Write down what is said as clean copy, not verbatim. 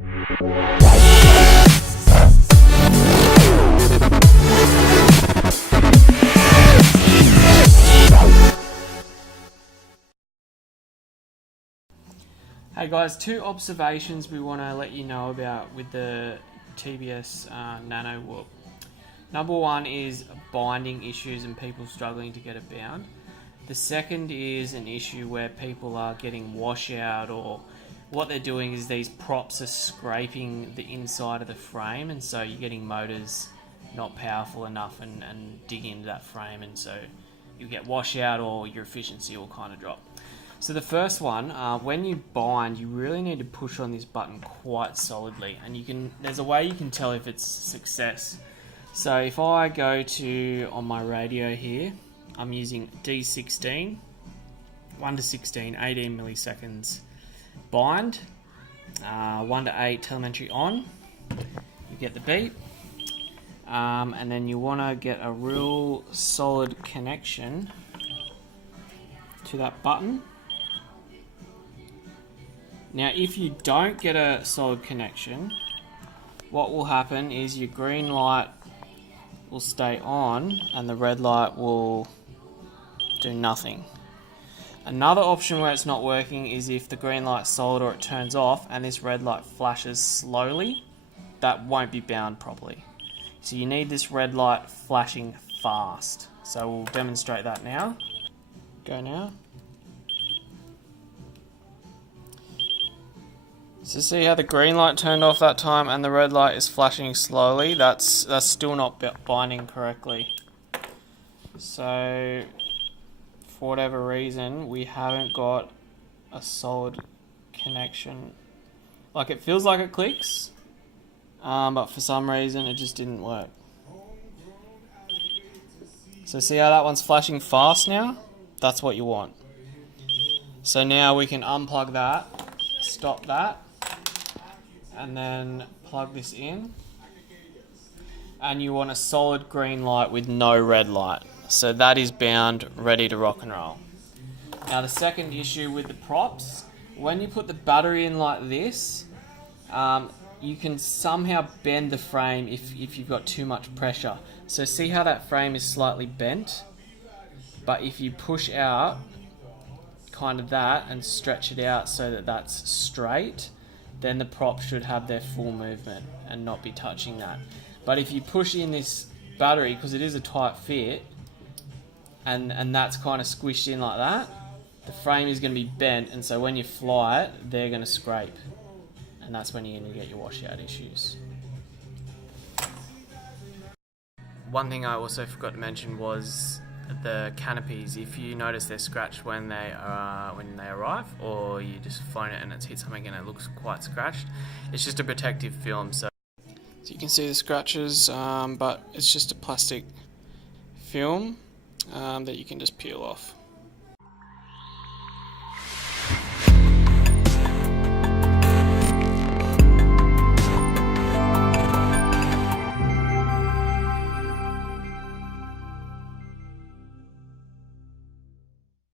Hey guys, two observations we want to let you know about with the TBS Nano whoop. Number one is binding issues and people struggling to get it bound. The second is an issue where people are getting washout, or what they're doing is these props are scraping the inside of the frame, and so you're getting motors not powerful enough and digging into that frame, and so you get washout or your efficiency will kind of drop. So the first one, when you bind, you really need to push on this button quite solidly, and there's a way you can tell if it's success. So if I go to, on my radio here, I'm using D16, 1 to 16, 18 milliseconds bind, 1 to 8 telemetry on, you get the beep, and then you want to get a real solid connection to that button. Now, if you don't get a solid connection, what will happen is your green light will stay on and the red light will do nothing. Another option where it's not working is if the green light's solid or it turns off and this red light flashes slowly, that won't be bound properly. So you need this red light flashing fast. So we'll demonstrate that now. Go now. So see how the green light turned off that time and the red light is flashing slowly? That's still not binding correctly. So for whatever reason, we haven't got a solid connection. Like, it feels like it clicks, but for some reason it just didn't work. So see how that one's flashing fast now? That's what you want. So now we can unplug that, stop that, and then plug this in, and you want a solid green light with no red light. So that is bound, ready to rock and roll. Now the second issue with the props, when you put the battery in like this, you can somehow bend the frame if you've got too much pressure. So see how that frame is slightly bent? But if you push out kind of that and stretch it out so that that's straight, then the prop should have their full movement and not be touching that. But if you push in this battery, because it is a tight fit, and that's kind of squished in like that, the frame is going to be bent, and so when you fly it, they're going to scrape. And that's when you're going to get your washout issues. One thing I also forgot to mention was the canopies. If you notice they're scratched when they arrive, or you just phone it and it's hit something and it looks quite scratched, it's just a protective film. So you can see the scratches, but it's just a plastic film that you can just peel off.